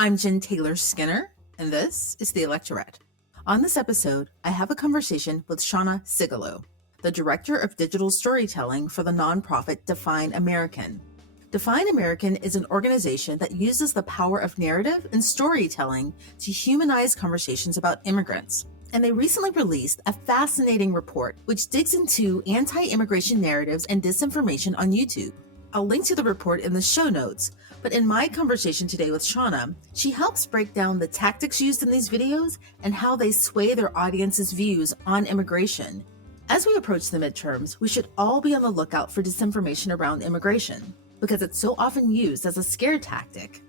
I'm Jen Taylor Skinner, and this is the Electorette. On this episode, I have a conversation with Shauna Siggelkow, the Director of Digital Storytelling for the nonprofit Define American. Define American is an organization that uses the power of narrative and storytelling to humanize conversations about immigrants. And they recently released a fascinating report which digs into anti-immigration narratives and disinformation on YouTube. I'll link to the report in the show notes, but in my conversation today with Shauna, she helps break down the tactics used in these videos and how they sway their audience's views on immigration. As we approach the midterms, we should all be on the lookout for disinformation around immigration, because it's so often used as a scare tactic.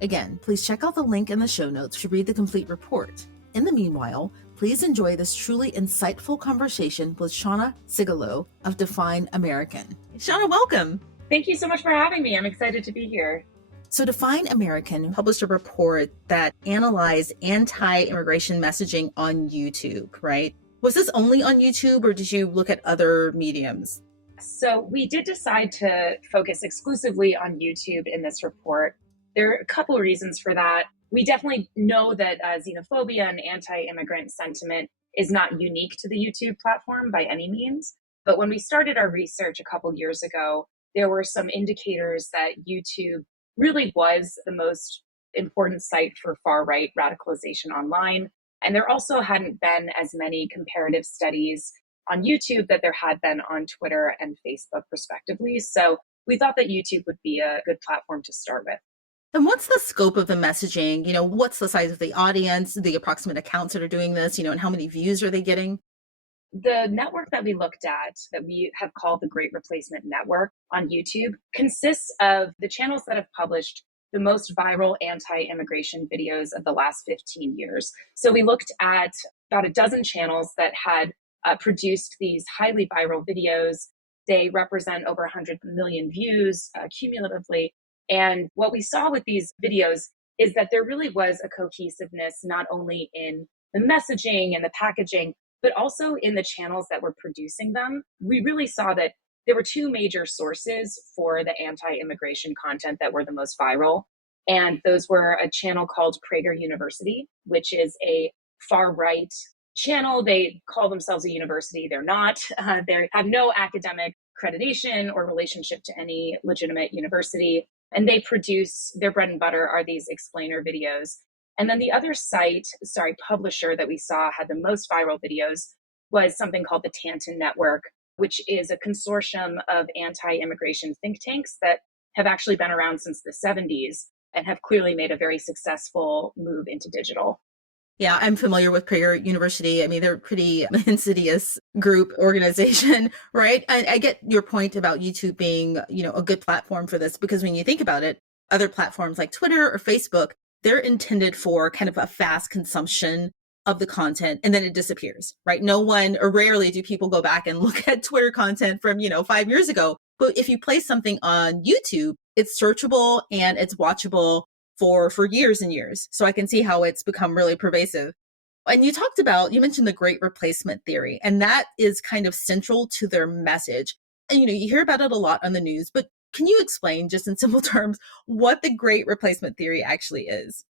Again, please check out the link in the show notes to read the complete report. In the meanwhile, please enjoy this truly insightful conversation with Shauna Siggelkow of Define American. Shauna, welcome. Thank you so much for having me. I'm excited to be here. So Define American published a report that analyzed anti-immigration messaging on YouTube, right? Was this only on YouTube, or did you look at other mediums? So we did decide to focus exclusively on YouTube in this report. There are a couple of reasons for that. We definitely know that xenophobia and anti-immigrant sentiment is not unique to the YouTube platform by any means. But when we started our research a couple years ago, there were some indicators that YouTube really was the most important site for far-right radicalization online. And there also hadn't been as many comparative studies on YouTube that there had been on Twitter and Facebook, respectively. So we thought that YouTube would be a good platform to start with. And what's the scope of the messaging? What's the size of the audience, the approximate accounts that are doing this, and how many views are they getting? The network that we looked at, that we have called the Great Replacement Network on YouTube, consists of the channels that have published the most viral anti-immigration videos of the last 15 years. So we looked at about a dozen channels that had produced these highly viral videos. They represent over 100 million views cumulatively. And what we saw with these videos is that there really was a cohesiveness, not only in the messaging and the packaging, but also in the channels that were producing them. We really saw that there were two major sources for the anti-immigration content that were the most viral. And those were a channel called Prager University, which is a far-right channel. They call themselves a university. They're not. They have no academic accreditation or relationship to any legitimate university. And they produce, their bread and butter are these explainer videos. And then the other publisher that we saw had the most viral videos was something called the Tanton Network, which is a consortium of anti-immigration think tanks that have actually been around since the 70s and have clearly made a very successful move into digital. Yeah, I'm familiar with Prager University. I mean, they're a pretty insidious group organization, right? And I get your point about YouTube being, a good platform for this, because when you think about it, other platforms like Twitter or Facebook, they're intended for kind of a fast consumption of the content, and then it disappears, right? No one, or rarely do people go back and look at Twitter content from, 5 years ago. But if you place something on YouTube, it's searchable and it's watchable for years and years. So I can see how it's become really pervasive. And you mentioned the Great Replacement theory, and that is kind of central to their message. And, you hear about it a lot on the news, but can you explain just in simple terms what the Great Replacement theory actually is?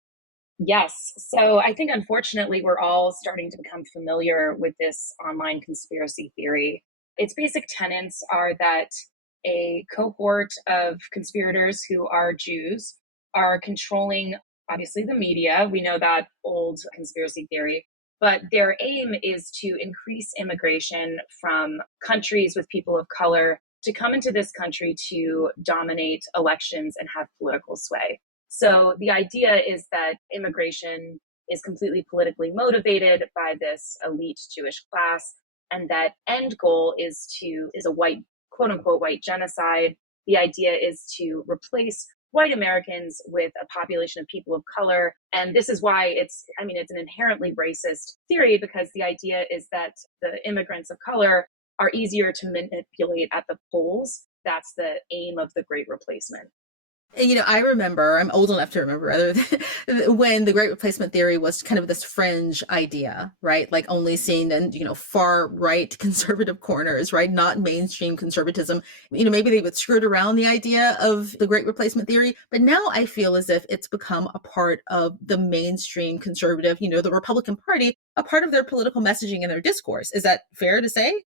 Yes. So I think, unfortunately, we're all starting to become familiar with this online conspiracy theory. Its basic tenets are that a cohort of conspirators who are Jews are controlling, obviously, the media. We know that old conspiracy theory. But their aim is to increase immigration from countries with people of color to come into this country to dominate elections and have political sway. So the idea is that immigration is completely politically motivated by this elite Jewish class, and that end goal is a white, quote unquote, white genocide. The idea is to replace white Americans with a population of people of color. And this is why it's an inherently racist theory, because the idea is that the immigrants of color are easier to manipulate at the polls. That's the aim of the Great Replacement. And, I remember, I'm old enough to remember rather, when the Great Replacement Theory was kind of this fringe idea, right? Like only seen in, far right conservative corners, right? Not mainstream conservatism. Maybe they would skirt around the idea of the Great Replacement Theory, but now I feel as if it's become a part of the mainstream conservative, the Republican Party, a part of their political messaging and their discourse. Is that fair to say?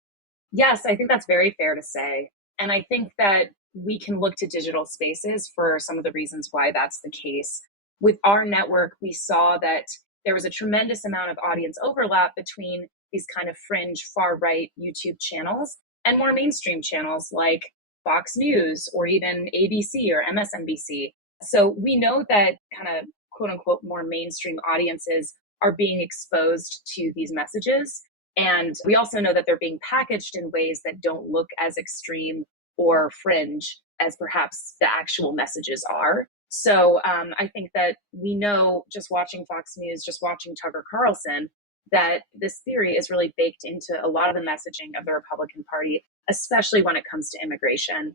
Yes, I think that's very fair to say. And I think that we can look to digital spaces for some of the reasons why that's the case. With our network, we saw that there was a tremendous amount of audience overlap between these kind of fringe far right YouTube channels and more mainstream channels like Fox News or even ABC or MSNBC. So we know that kind of quote unquote more mainstream audiences are being exposed to these messages. And we also know that they're being packaged in ways that don't look as extreme or fringe as perhaps the actual messages are. So I think that we know just watching Fox News, just watching Tucker Carlson, that this theory is really baked into a lot of the messaging of the Republican Party, especially when it comes to immigration.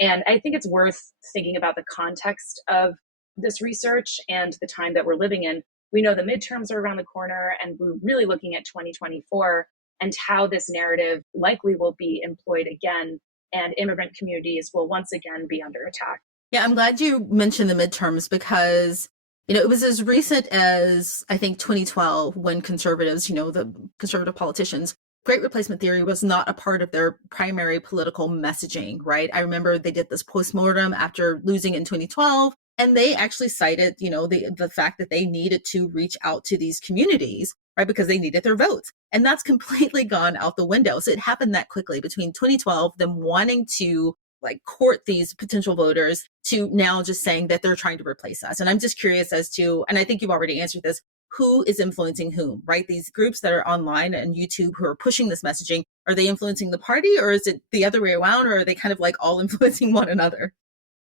And I think it's worth thinking about the context of this research and the time that we're living in. We know the midterms are around the corner, and we're really looking at 2024 and how this narrative likely will be employed again, and immigrant communities will once again be under attack. Yeah, I'm glad you mentioned the midterms because, it was as recent as I think 2012 when conservatives, the conservative politicians, Great Replacement Theory was not a part of their primary political messaging, right? I remember they did this postmortem after losing in 2012, and they actually cited, the fact that they needed to reach out to these communities, right? Because they needed their votes. And that's completely gone out the window. So it happened that quickly between 2012, them wanting to like court these potential voters to now just saying that they're trying to replace us. And I'm just curious as to, and I think you've already answered this, who is influencing whom, right? These groups that are online and YouTube who are pushing this messaging, are they influencing the party or is it the other way around, or are they kind of like all influencing one another?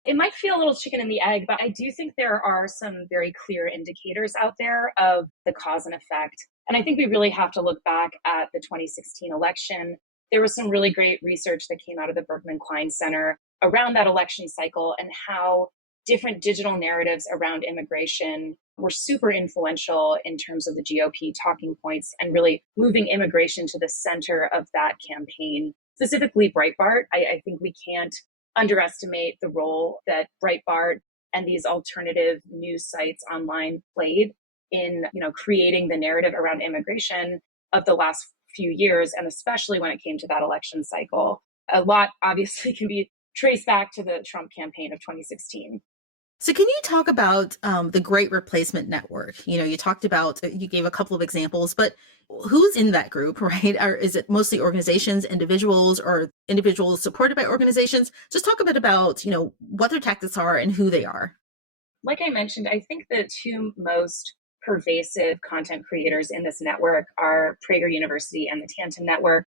It might feel a little chicken and the egg, but I do think there are some very clear indicators out there of the cause and effect. And I think we really have to look back at the 2016 election. There was some really great research that came out of the Berkman Klein Center around that election cycle and how different digital narratives around immigration were super influential in terms of the GOP talking points and really moving immigration to the center of that campaign. Specifically, Breitbart, I think we can't underestimate the role that Breitbart and these alternative news sites online played in, creating the narrative around immigration of the last few years, and especially when it came to that election cycle. A lot obviously can be traced back to the Trump campaign of 2016. So can you talk about the Great Replacement Network? You talked about, you gave a couple of examples, but who's in that group, right? Or is it mostly organizations, individuals, or individuals supported by organizations? Just talk a bit about, what their tactics are and who they are. Like I mentioned, I think the two most pervasive content creators in this network are Prager University and the Tanton Network.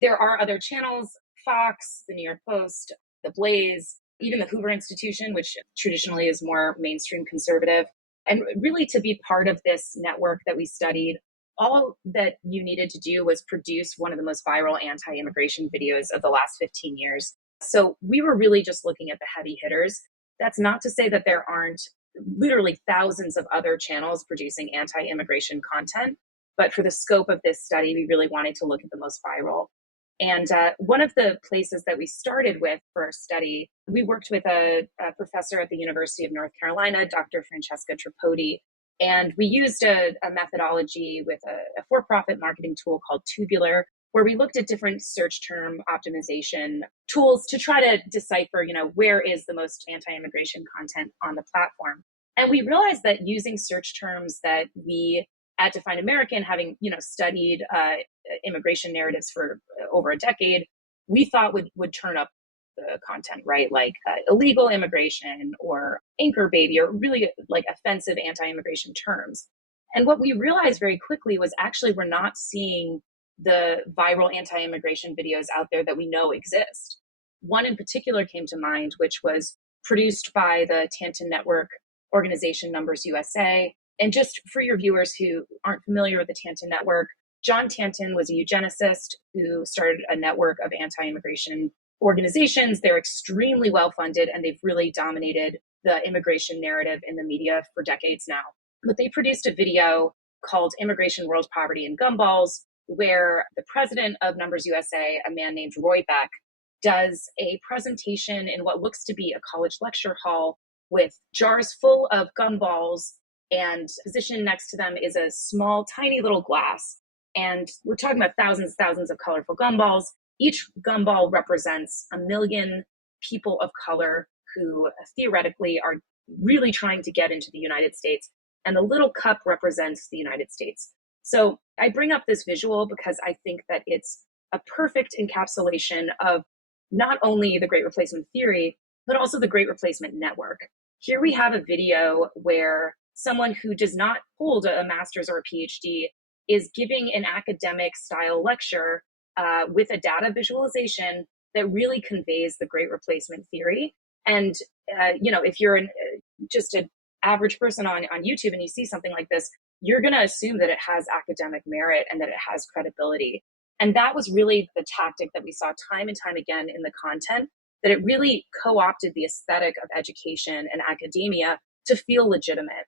There are other channels, Fox, the New York Post, the Blaze, even the Hoover Institution, which traditionally is more mainstream conservative. And really, to be part of this network that we studied, all that you needed to do was produce one of the most viral anti immigration videos of the last 15 years. So we were really just looking at the heavy hitters. That's not to say that there aren't literally thousands of other channels producing anti immigration content. But for the scope of this study, we really wanted to look at the most viral. And one of the places that we started with for our study, we worked with a professor at the University of North Carolina, Dr. Francesca Tripodi, and we used a methodology with a for-profit marketing tool called Tubular, where we looked at different search term optimization tools to try to decipher, where is the most anti-immigration content on the platform. And we realized that using search terms that we at Define American, having studied immigration narratives for over a decade, we thought would turn up the content, right? Like illegal immigration or anchor baby, or really like offensive anti-immigration terms. And what we realized very quickly was actually we're not seeing the viral anti-immigration videos out there that we know exist. One in particular came to mind, which was produced by the Tanton Network organization Numbers USA. And just for your viewers who aren't familiar with the Tanton Network, John Tanton was a eugenicist who started a network of anti-immigration organizations. They're extremely well funded and they've really dominated the immigration narrative in the media for decades now. But they produced a video called Immigration, World Poverty, and Gumballs, where the president of Numbers USA, a man named Roy Beck, does a presentation in what looks to be a college lecture hall with jars full of gumballs, and positioned next to them is a small, tiny little glass. And we're talking about thousands of colorful gumballs. Each gumball represents 1 million people of color who theoretically are really trying to get into the United States. And the little cup represents the United States. So I bring up this visual because I think that it's a perfect encapsulation of not only the Great Replacement theory, but also the Great Replacement network. Here we have a video where someone who does not hold a master's or a PhD is giving an academic style lecture with a data visualization that really conveys the Great Replacement theory. And, if you're just an average person on YouTube and you see something like this, you're going to assume that it has academic merit and that it has credibility. And that was really the tactic that we saw time and time again in the content, that it really co-opted the aesthetic of education and academia to feel legitimate.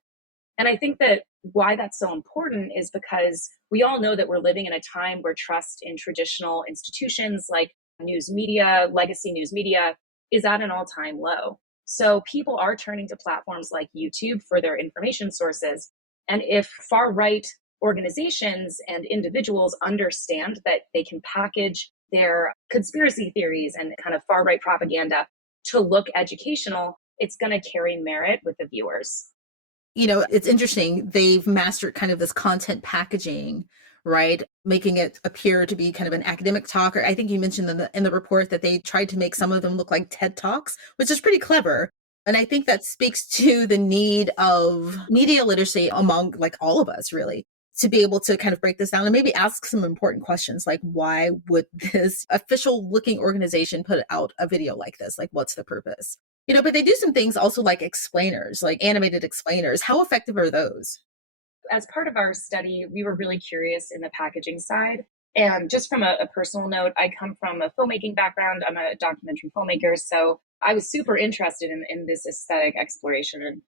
And I think that why that's so important is because we all know that we're living in a time where trust in traditional institutions like news media, legacy news media, is at an all-time low. So people are turning to platforms like YouTube for their information sources. And if far-right organizations and individuals understand that they can package their conspiracy theories and kind of far-right propaganda to look educational, it's going to carry merit with the viewers. It's interesting. They've mastered kind of this content packaging, right? Making it appear to be kind of an academic talk. Or I think you mentioned in the report that they tried to make some of them look like TED Talks, which is pretty clever. And I think that speaks to the need of media literacy among like all of us, really, to be able to kind of break this down and maybe ask some important questions like, why would this official looking organization put out a video like this? Like, what's the purpose? But they do some things also like explainers, like animated explainers. How effective are those? As part of our study, we were really curious in the packaging side. And just from a personal note, I come from a filmmaking background. I'm a documentary filmmaker. So I was super interested in this aesthetic exploration. And,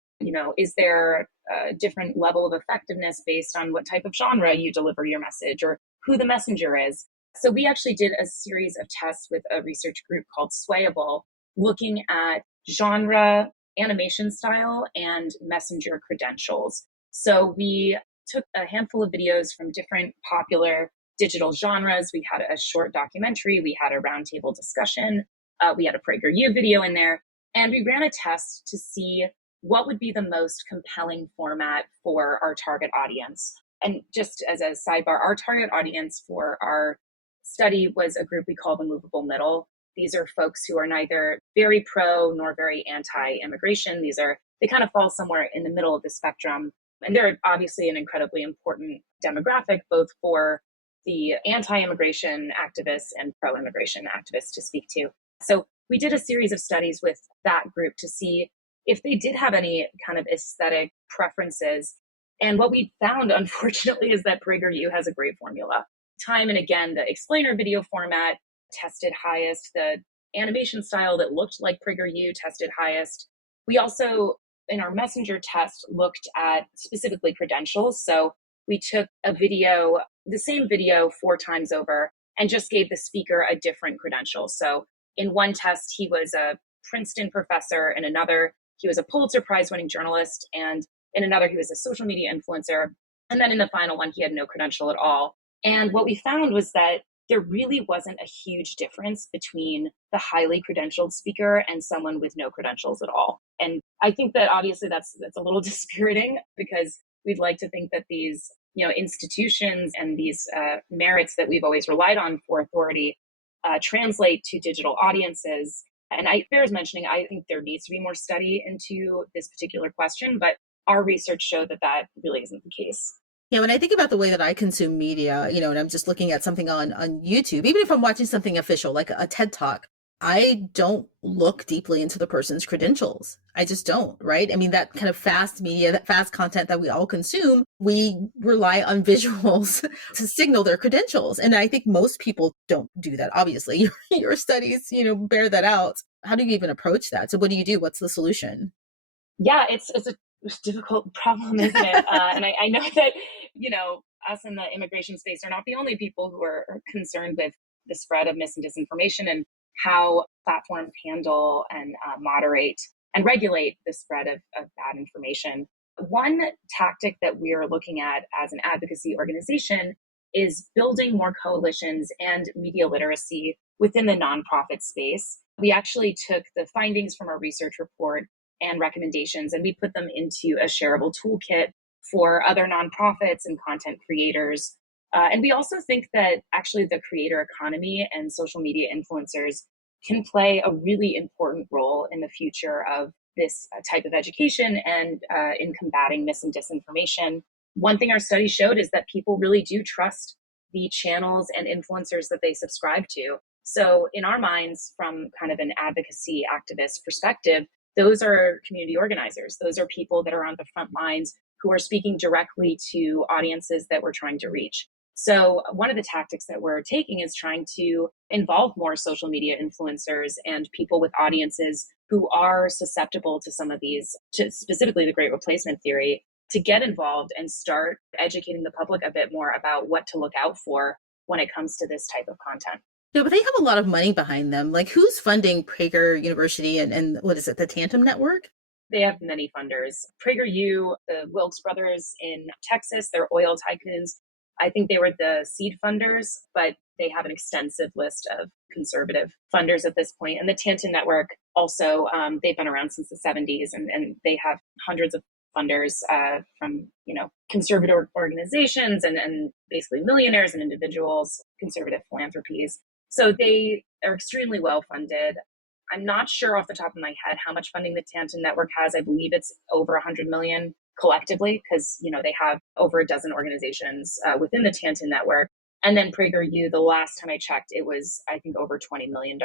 is there a different level of effectiveness based on what type of genre you deliver your message or who the messenger is? So we actually did a series of tests with a research group called Swayable, looking at genre, animation style, and messenger credentials. So we took a handful of videos from different popular digital genres. We had a short documentary, we had a roundtable discussion, we had a PragerU video in there, and we ran a test to see what would be the most compelling format for our target audience. And just as a sidebar, our target audience for our study was a group we call the movable middle. These are folks who are neither very pro nor very anti-immigration. They kind of fall somewhere in the middle of the spectrum. And they're obviously an incredibly important demographic, both for the anti-immigration activists and pro-immigration activists to speak to. So we did a series of studies with that group to see if they did have any kind of aesthetic preferences. And what we found, unfortunately, is that PragerU has a great formula. Time and again, the explainer video format tested highest. The animation style that looked like PragerU tested highest. We also, in our messenger test, looked at specifically credentials. So we took the same video 4 times over, and just gave the speaker a different credential. So in one test, he was a Princeton professor. In another, he was a Pulitzer Prize winning journalist. And in another, he was a social media influencer. And then in the final one, he had no credential at all. And what we found was that there really wasn't a huge difference between the highly credentialed speaker and someone with no credentials at all. And I think that obviously that's a little dispiriting, because we'd like to think that these institutions and these merits that we've always relied on for authority translate to digital audiences. And bears mentioning, I think there needs to be more study into this particular question, but our research showed that really isn't the case. Yeah, when I think about the way that I consume media, and I'm just looking at something on YouTube, even if I'm watching something official, like a TED Talk, I don't look deeply into the person's credentials. I just don't, right? I mean, that kind of fast media, that fast content that we all consume, we rely on visuals to signal their credentials. And I think most people don't do that. Obviously, your studies, bear that out. How do you even approach that? So what do you do? What's the solution? Yeah, it's a difficult problem, isn't it? And I know that, us in the immigration space are not the only people who are concerned with the spread of mis and disinformation and how platforms handle and moderate and regulate the spread of bad information. One tactic that we're looking at as an advocacy organization is building more coalitions and media literacy within the nonprofit space. We actually took the findings from our research report and recommendations, and we put them into a shareable toolkit for other nonprofits and content creators. And we also think that actually the creator economy and social media influencers can play a really important role in the future of this type of education and in combating mis and disinformation. One thing our study showed is that people really do trust the channels and influencers that they subscribe to. So, in our minds, from kind of an advocacy activist perspective, those are community organizers. Those are people that are on the front lines who are speaking directly to audiences that we're trying to reach. So, one of the tactics that we're taking is trying to involve more social media influencers and people with audiences who are susceptible to some of these, to specifically the Great Replacement theory, to get involved and start educating the public a bit more about what to look out for when it comes to this type of content. No, but they have a lot of money behind them. Like, who's funding Prager University and what is it, the Tantum Network? They have many funders. PragerU, the Wilkes brothers in Texas, they're oil tycoons. I think they were the seed funders, but they have an extensive list of conservative funders at this point. And the Tantum Network also, they've been around since the 70s, and they have hundreds of funders from, conservative organizations and basically millionaires and individuals, conservative philanthropies. So they are extremely well funded. I'm not sure off the top of my head how much funding the Tantum Network has. I believe it's over 100 million collectively because, they have over a dozen organizations within the Tantum Network. And then PragerU, the last time I checked, it was, I think, over $20 million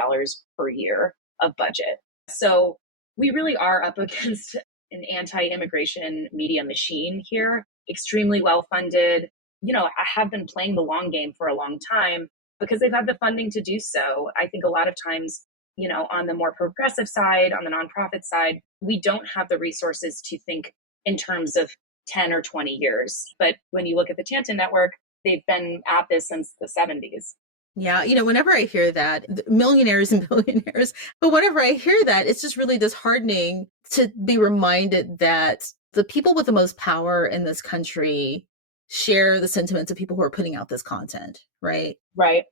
per year of budget. So we really are up against an anti-immigration media machine here, extremely well funded. I have been playing the long game for a long time because they've had the funding to do so. I think a lot of times, on the more progressive side, on the nonprofit side, we don't have the resources to think in terms of 10 or 20 years. But when you look at the Tantum Network, they've been at this since the 70s. Yeah, whenever I hear that, millionaires and billionaires, but whenever I hear that, it's just really disheartening to be reminded that the people with the most power in this country share the sentiments of people who are putting out this content, right? Right.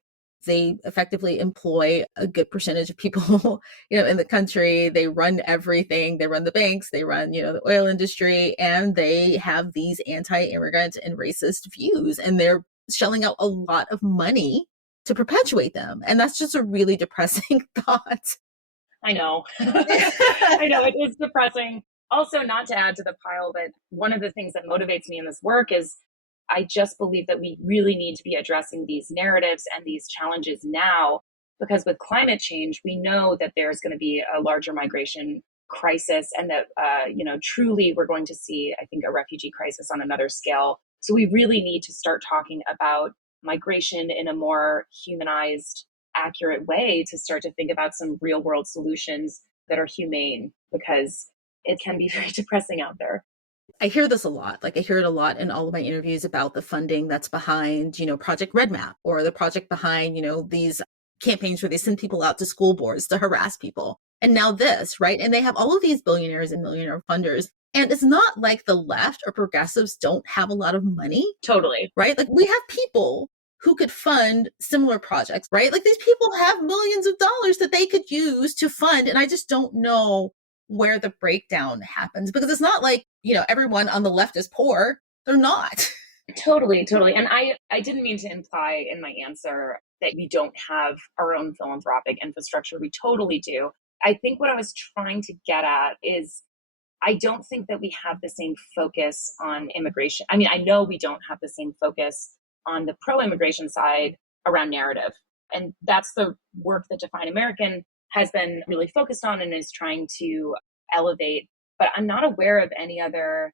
They effectively employ a good percentage of people, in the country. They run everything. They run the banks, they run, the oil industry, and they have these anti-immigrant and racist views, and they're shelling out a lot of money to perpetuate them. And that's just a really depressing thought. I know. I know it is depressing. Also, not to add to the pile, but one of the things that motivates me in this work is I just believe that we really need to be addressing these narratives and these challenges now, because with climate change, we know that there's going to be a larger migration crisis and that, truly we're going to see, I think, a refugee crisis on another scale. So we really need to start talking about migration in a more humanized, accurate way to start to think about some real world solutions that are humane, because it can be very depressing out there. I hear this a lot. Like, I hear it a lot in all of my interviews about the funding that's behind, Project Red Map, or the project behind, these campaigns where they send people out to school boards to harass people. And now this, right? And they have all of these billionaires and millionaire funders. And it's not like the left or progressives don't have a lot of money. Totally. Right? Like, we have people who could fund similar projects, right? Like, these people have millions of dollars that they could use to fund. And I just don't know where the breakdown happens, because it's not like, everyone on the left is poor. They're not. Totally. And I didn't mean to imply in my answer that we don't have our own philanthropic infrastructure. We totally do. I think what I was trying to get at is I don't think that we have the same focus on immigration. I mean, I know we don't have the same focus on the pro-immigration side around narrative. And that's the work that Define American has been really focused on and is trying to elevate. But I'm not aware of any other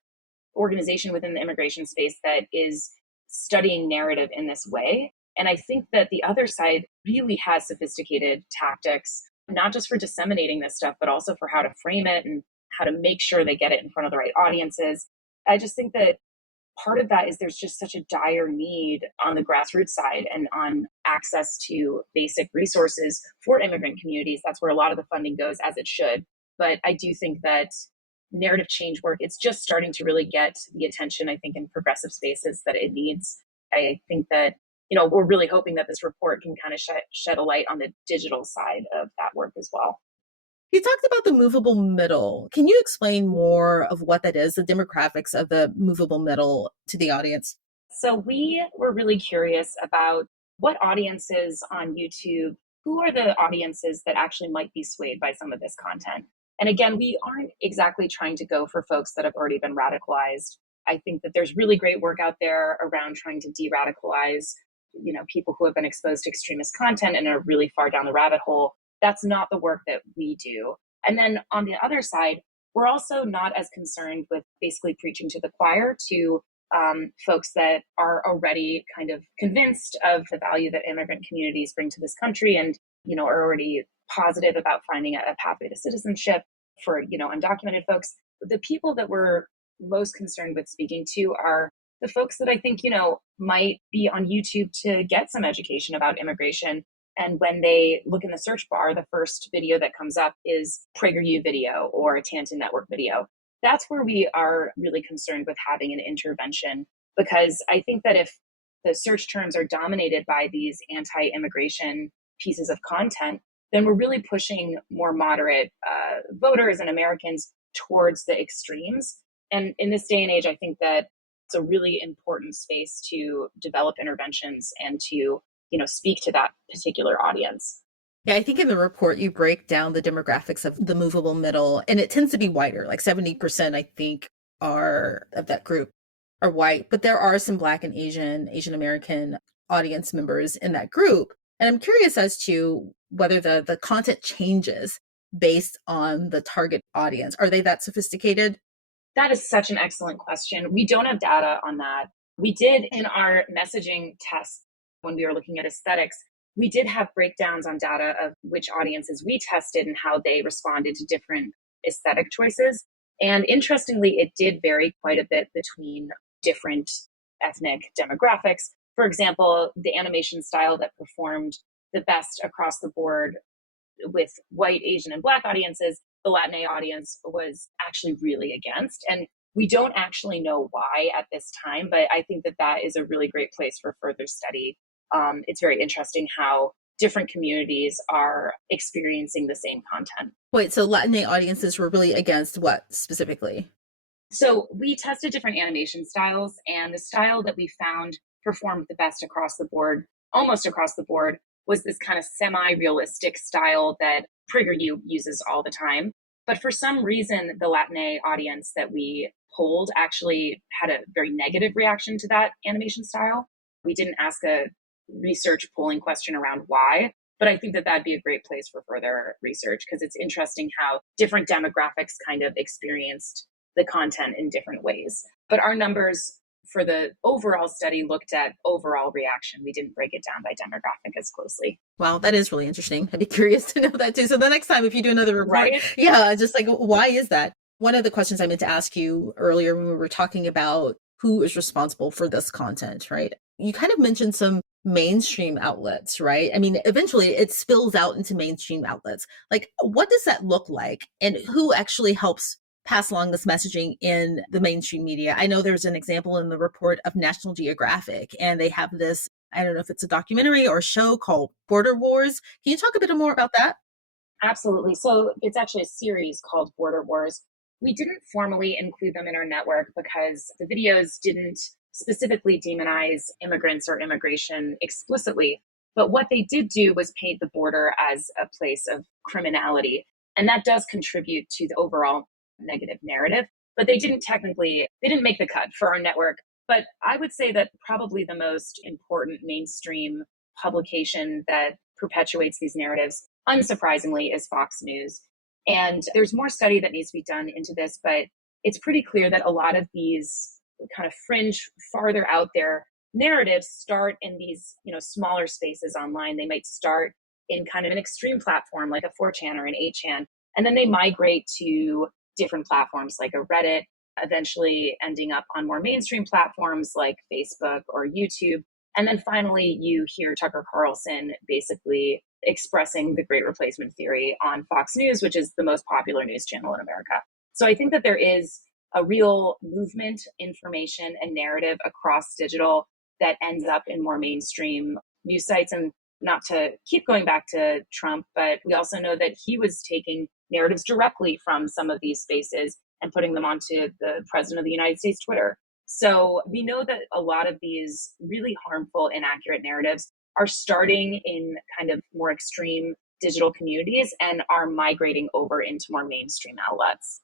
organization within the immigration space that is studying narrative in this way. And I think that the other side really has sophisticated tactics, not just for disseminating this stuff, but also for how to frame it and how to make sure they get it in front of the right audiences. I just think that part of that is there's just such a dire need on the grassroots side and on access to basic resources for immigrant communities. That's where a lot of the funding goes, as it should. But I do think that narrative change work, it's just starting to really get the attention, I think, in progressive spaces that it needs. I think that, we're really hoping that this report can kind of shed a light on the digital side of that work as well. You talked about the movable middle. Can you explain more of what that is, the demographics of the movable middle to the audience? So we were really curious about what audiences on YouTube, who are the audiences that actually might be swayed by some of this content? And again, we aren't exactly trying to go for folks that have already been radicalized. I think that there's really great work out there around trying to de-radicalize, people who have been exposed to extremist content and are really far down the rabbit hole. That's not the work that we do. And then on the other side, we're also not as concerned with basically preaching to the choir to folks that are already kind of convinced of the value that immigrant communities bring to this country and, are already positive about finding a pathway to citizenship for, undocumented folks. The people that we're most concerned with speaking to are the folks that I think, might be on YouTube to get some education about immigration. And when they look in the search bar, the first video that comes up is PragerU video or a Tantan Network video. That's where we are really concerned with having an intervention, because I think that if the search terms are dominated by these anti-immigration pieces of content, then we're really pushing more moderate voters and Americans towards the extremes. And in this day and age, I think that it's a really important space to develop interventions and to, speak to that particular audience. Yeah, I think in the report you break down the demographics of the movable middle, and it tends to be whiter, like 70%, I think, are of that group are white, but there are some Black and Asian American audience members in that group. And I'm curious as to whether the content changes based on the target audience. Are they that sophisticated? That is such an excellent question. We don't have data on that. We did in our messaging tests when we were looking at aesthetics, we did have breakdowns on data of which audiences we tested and how they responded to different aesthetic choices. And interestingly, it did vary quite a bit between different ethnic demographics. For example, the animation style that performed the best across the board with white, Asian, and Black audiences, the Latina audience was actually really against. And we don't actually know why at this time, but I think that that is a really great place for further study. It's very interesting how different communities are experiencing the same content. Wait, so Latina audiences were really against what specifically? So we tested different animation styles, and the style that we found performed the best across the board, almost across the board, was this kind of semi-realistic style that PragerU uses all the time. But for some reason, the Latina audience that we polled actually had a very negative reaction to that animation style. We didn't ask a research polling question around why, but I think that that'd be a great place for further research, because it's interesting how different demographics kind of experienced the content in different ways. But our numbers for the overall study looked at overall reaction. We didn't break it down by demographic as closely. Wow, that is really interesting. I'd be curious to know that too. So the next time, if you do another report, right? Yeah, just like, why is that? One of the questions I meant to ask you earlier when we were talking about who is responsible for this content, right? You kind of mentioned some mainstream outlets, right? I mean, eventually it spills out into mainstream outlets. Like, what does that look like? And who actually helps pass along this messaging in the mainstream media? I know there's an example in the report of National Geographic, and they have this, I don't know if it's a documentary or a show called Border Wars. Can you talk a bit more about that? Absolutely. So it's actually a series called Border Wars. We didn't formally include them in our network because the videos didn't specifically demonize immigrants or immigration explicitly. But what they did do was paint the border as a place of criminality. And that does contribute to the overall negative narrative. But they didn't make the cut for our network. But I would say that probably the most important mainstream publication that perpetuates these narratives, unsurprisingly, is Fox News. And there's more study that needs to be done into this, but it's pretty clear that a lot of these kind of fringe, farther out there narratives start in these, smaller spaces online. They might start in kind of an extreme platform like a 4chan or an 8chan, and then they migrate to different platforms like a Reddit, eventually ending up on more mainstream platforms like Facebook or YouTube. And then finally, you hear Tucker Carlson basically expressing the Great Replacement theory on Fox News, which is the most popular news channel in America. So I think that there is a real movement, information, and narrative across digital that ends up in more mainstream news sites. And not to keep going back to Trump, but we also know that he was taking narratives directly from some of these spaces and putting them onto the president of the United States Twitter. So we know that a lot of these really harmful, inaccurate narratives are starting in kind of more extreme digital communities and are migrating over into more mainstream outlets.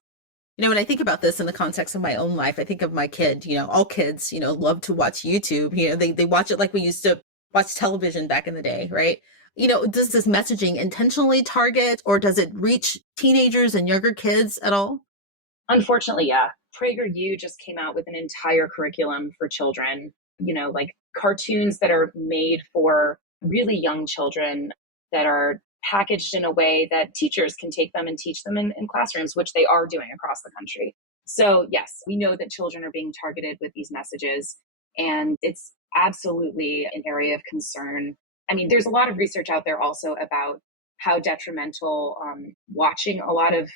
When I think about this in the context of my own life, I think of my kid. All kids, love to watch YouTube. They watch it like we used to watch television back in the day, right? Does this messaging intentionally target, or does it reach teenagers and younger kids at all? Unfortunately, yeah. PragerU just came out with an entire curriculum for children, like cartoons that are made for really young children that are packaged in a way that teachers can take them and teach them in classrooms, which they are doing across the country. So yes, we know that children are being targeted with these messages, and it's absolutely an area of concern. I mean, there's a lot of research out there also about how detrimental watching a lot of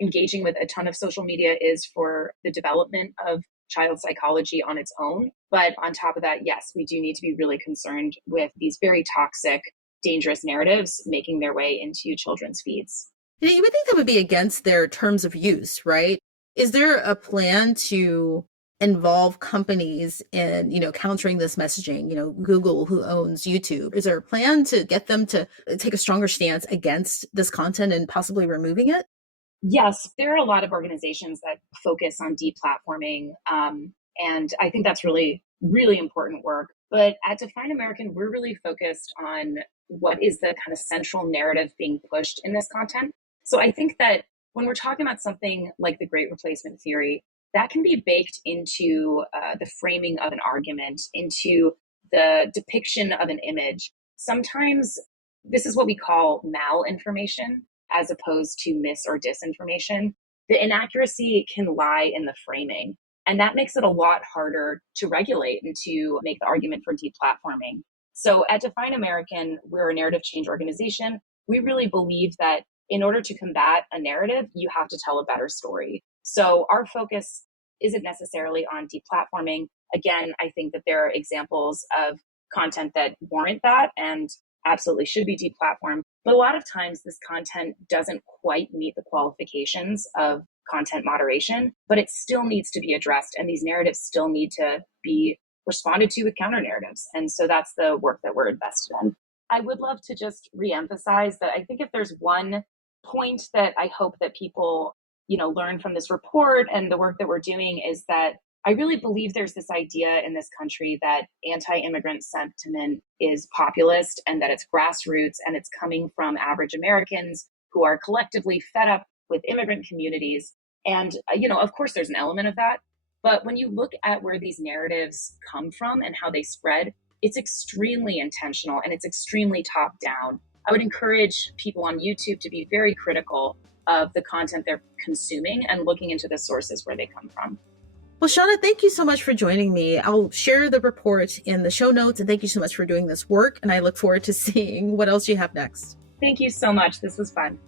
engaging with a ton of social media is for the development of child psychology on its own. But on top of that, yes, we do need to be really concerned with these very toxic, dangerous narratives making their way into children's feeds. You would think that would be against their terms of use, right? Is there a plan to involve companies in, countering this messaging? Google, who owns YouTube, is there a plan to get them to take a stronger stance against this content and possibly removing it? Yes, there are a lot of organizations that focus on deplatforming. And I think that's really, really important work. But at Define American, we're really focused on what is the kind of central narrative being pushed in this content. So I think that when we're talking about something like the Great Replacement theory, that can be baked into the framing of an argument, into the depiction of an image. Sometimes this is what we call malinformation, as opposed to mis or disinformation. The inaccuracy can lie in the framing. And that makes it a lot harder to regulate and to make the argument for deplatforming. So at Define American, we're a narrative change organization. We really believe that in order to combat a narrative, you have to tell a better story. So our focus isn't necessarily on deplatforming. Again, I think that there are examples of content that warrant that and absolutely should be deplatformed. But a lot of times this content doesn't quite meet the qualifications of content moderation, but it still needs to be addressed. And these narratives still need to be responded to with counter narratives. And so that's the work that we're invested in. I would love to just reemphasize that I think if there's one point that I hope that people, learn from this report and the work that we're doing is that I really believe there's this idea in this country that anti-immigrant sentiment is populist and that it's grassroots and it's coming from average Americans who are collectively fed up with immigrant communities. And, of course, there's an element of that. But when you look at where these narratives come from and how they spread, it's extremely intentional and it's extremely top down. I would encourage people on YouTube to be very critical of the content they're consuming and looking into the sources where they come from. Well, Shauna, thank you so much for joining me. I'll share the report in the show notes, and thank you so much for doing this work. And I look forward to seeing what else you have next. Thank you so much. This was fun.